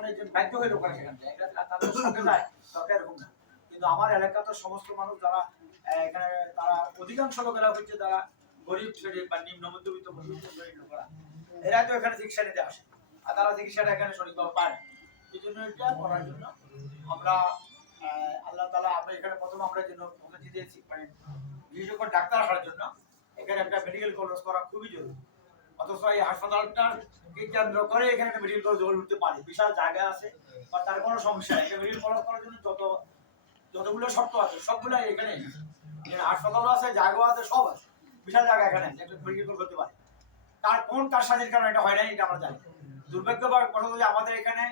মানে কিন্তু আমার এলাকাতে সমস্ত মানুষ যারা এখানে তারা অধিকাংশ লোকেরা হচ্ছে তারা গরিব শ্রেণির বা নিম্ন মধ্যবিত্ত এরা তো এখানে চিকিৎসা নিতে আসে, আর তারা চিকিৎসাটা এখানে সঠিকভাবে পায় না। এই জন্য এটা করার জন্য আমরা আল্লাহ তালা আমরা এখানে প্রথম আমরা জন্য দিয়েছি মানে বিশেষ করে ডাক্তার আসার জন্য, এখানে একটা মেডিকেল কলেজ করা খুবই জরুরি। অথচ এই হাসপাতালটাকে কেন্দ্র করে এখানে একটা মেডিকেল কলেজ গড়ে উঠতে পারে। বিশাল জায়গা আছে, বা তার কোনো সমস্যা একটা মেডিকেল কলেজ করার জন্য যত, যতগুলো শর্ত আছে, সবগুলো এখানে হাসপাতালও আছে, জায়গাও আছে, সব আছে। বিশাল জায়গা এখানে একটা মেডিকেল কলেজ করতে পারে। তার কোন, তার স্বাধীন কারণে এটা হয় নাই, এটা আমরা জানি। দুর্ভাগ্য বা কথা যে আমাদের এখানে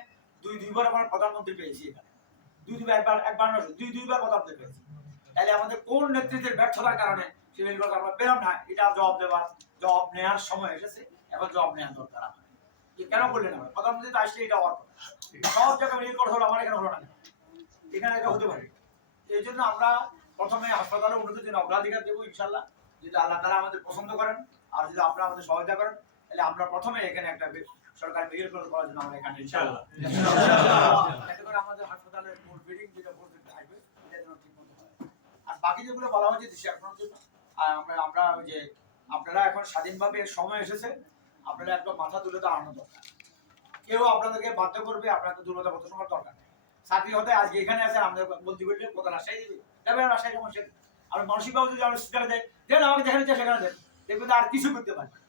দুই, দুইবার আমরা প্রধানমন্ত্রী পেয়েছি এখানে। দুই দুইবার একবার একবার নয়, দুই, দুইবার প্রধানমন্ত্রী পেয়েছি। তাহলে আমাদের কোন নেতৃত্বের ব্যর্থতার কারণে সেই মেডিকেল আমরা পেলাম না, এটা জবাব দেওয়ার জবাব নেওয়ার সময় এসেছে এখন জবাব নেওয়ার দরকার আমার। কেন বললেন আমার? প্রধানমন্ত্রী তো আসলে এটা হওয়ার কথা। সব জায়গায় মেডিকেল কলেজ হলো আমার এখানে হলো না এখানে এটা হতে পারে। এই জন্য আমরা প্রথমে হাসপাতালে উন্নতির জন্য অগ্রাধিকার দেবো ইনশাল্লাহ যদি আল্লাহ তারা আমাদের পছন্দ করেন আর যদি আপনারা আমাদের সহায়তা করেন তাহলে আমরা প্রথমে এখানে একটা সরকারি মেডিকেল কলেজ করার জন্য আমরা এখানে ইনশাল্লাহ আমাদের হাসপাতালের মূল বিল্ডিং যেটা পরিস্থিতি থাকবে এটা যেন ঠিক মতো হয়। আর বাকি যেগুলো বলা হয়েছে দেশে এখনোর জন্য আর আমরা আমরা ওই যে আপনারা এখন স্বাধীনভাবে সময় এসেছে, আপনারা একদম মাথা তুলে দাঁড়ানো দরকার কেউ আপনাদেরকে বাধ্য করবে আপনাকে দুর্বলতা কত সময় দরকার চাকরি হতে আজকে এখানে আছে, আমাদের বলতে বললে কোথাও রাজশাহী দিবে যাবে রাজশাহী যেমন সে আর মানসিকভাবে যদি আমরা সেখানে দেয়, দেন আমাকে যেখানে চাই সেখানে দেন। দেখবেন আর কিছু করতে পারবে না।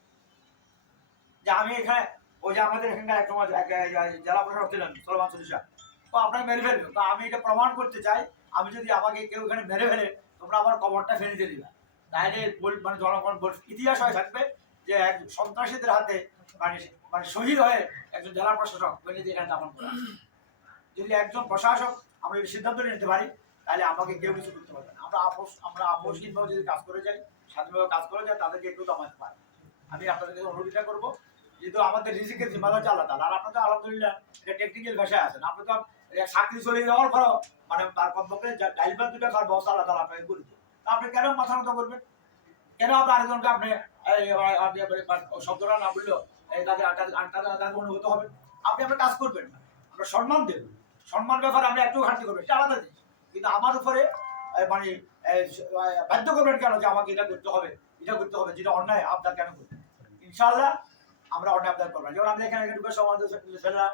যে আমি এখানে ওই যে আমাদের এখানকার এক সময় এক- এক- এক জেলা প্রশাসক ছিলেন, সলমান সরিষা তো আপনাকে মেরে ফেলবে। তো আমি এটা প্রমাণ করতে চাই, আমি যদি আমাকে কেউ এখানে মেরে ফেলে, তোমরা আমার কবরটা ফেলে দিয়ে দিবে। বল- মানে জনগণ ইতিহাস হয়ে থাকবে যে এক সন্ত্রাসীদের হাতে মানে মানে শহীদ হয়ে একজন জেলা প্রশাসক যে এখানে দাপন করা যদি একজন প্রশাসক আমরা এই সিদ্ধান্ত নিতে পারি, তাহলে আমাকে কেউ কিছু করতে পারবে না। আমরা আপোষ, আমরা আপোষহীনভাবে যদি কাজ করে যাই, স্বাধীনভাবে কাজ করে যাই, তাদেরকে একটু দমাতে পারে আমি আপনাদেরকে অনুরোধটা করব, যেহেতু আমাদের রিজিকের জিম্মাদার হচ্ছে আল্লাহ। আর আপনার আলহামদুলিল্লাহ এটা টেকনিক্যাল ভাষায় আছেন। আপনি তো চাকরি চলে যাওয়ার পরও মানে তার কমপক্ষে ডাইল ভাত দুটা খাওয়ার ব্যবস্থা আল্লাহ তাআলা আপনাকে করে আপনি কেন মাথা নত করবেন? কেন আপনি আরেকজনকে আপনি শব্দটা না বললেও তাদের তাদের অনুভূত হবে। আপনি আপনার কাজ করবেন। না আমরা সম্মান দেব। সম্মান ব্যাপারে আমরা একটু ঘাটতি করবেন এটা আলাদা জিনিস। কিন্তু আমার উপরে মানে বাধ্য করবেন কেন যে আমাকে এটা করতে হবে, এটা করতে হবে, যেটা অন্যায় আপনার কেন করবেন? ইনশাল্লাহ আমরা অন্যায় আপনার করব যেমন আমরা এখানে ঢুকে সমাজ ছেলেরা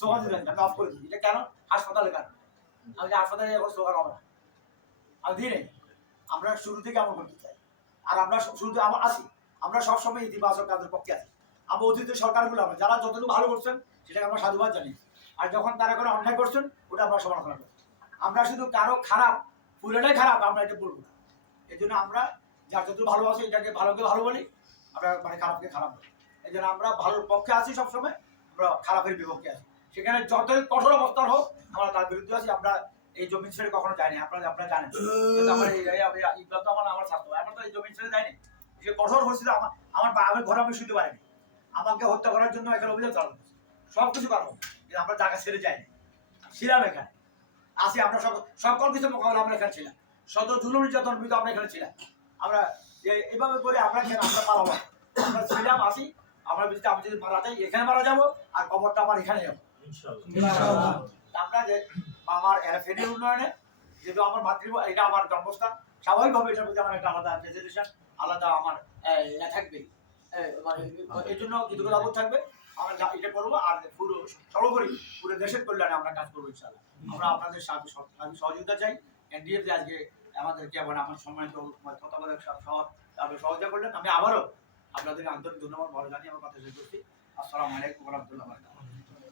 সমাজ অফ করে দিই এটা কেন? হাসপাতালে কেন আমি হাসপাতালে এখন স্লোগান হবে না আমি দিই নেই আমরা শুরু থেকে আমল করতে চাই। আর আমরা শুরুতে আমরা আসি। আমরা সবসময় ইতিবাচক কাজের পক্ষে আছি। আমরা অতীতের সরকারগুলো আমরা যারা যতটুকু ভালো করছেন, সেটাকে আমরা সাধুবাদ জানি আর যখন তারা কোনো অন্যায় করছেন, ওটা আমরা সমালোচনা করছি। আমরা শুধু কারও খারাপ, পুরোটাই খারাপ, আমরা এটা বলব না। এই জন্য আমরা যার যত ভালোবাসি এটাকে ভালোকে ভালো বলি, আমরা মানে খারাপকে খারাপ বলি। এই জন্য আমরা ভালোর পক্ষে আছি সবসময়, আমরা খারাপের বিপক্ষে আছি। সেখানে যতই কঠোর অবস্থান হোক, আমরা তার বিরুদ্ধে আছি, আমরা এই জমি ছেড়ে কখনো যাইনি আপনারা আপনারা জানেন। আমার ইকবাল তো আমার আমার ছাত্র আমরা তো এই জমি ছেড়ে যাইনি যে কঠোর পরিস্থিতি আমার আমার আমার ঘরে আমি শুতে পারিনি। আমাকে হত্যা করার জন্য এখানে অভিযোগ চালানো। সব কিছু হয়েছে। কিন্তু আমরা জায়গা ছেড়ে যাইনি। ছিলাম এখানে। আসি আমরা সকল সকল কিছু মোকাবেলা আমরা এখানে ছিলাম। শত জুলুম নির্যাতন বিরুদ্ধে আমরা এখানে ছিলাম। আমরা এভাবে করে আমরা কেন আমরা পালাবো। আমরা ছিলাম আসি। আমরা যদি আমি যদি মারা যাই এখানে মারা যাব আর কবরটা আমার এখানে যাব। আমরা যে আমার উন্নয়নে, যেহেতু আমার এটা আমার জন্মস্থান, স্বাভাবিকভাবে এটার প্রতি আমার একটা আলাদা প্রেজেন্টেশন আলাদা আমার থাকবে মানে এই জন্য থাকবে। আমরা এটা করব, আর পুরো, সর্বোপরি পুরো দেশের কল্যাণে আমরা কাজ করব আমরা আপনাদের সাথে সহযোগিতা চাই। এনডিএফ যে আজকে আমাদেরকে আমার সম্মানিত তত্ত্বাবধায়ক সব সহ, তারপরে সহযোগিতা করলেন। আমি আবারও আপনাদের আন্তরিক ধন্যবাদ, ভালো জানি, আমার কথা শেষ করছি। আসসালামু আলাইকুম রহমতুল্লাহ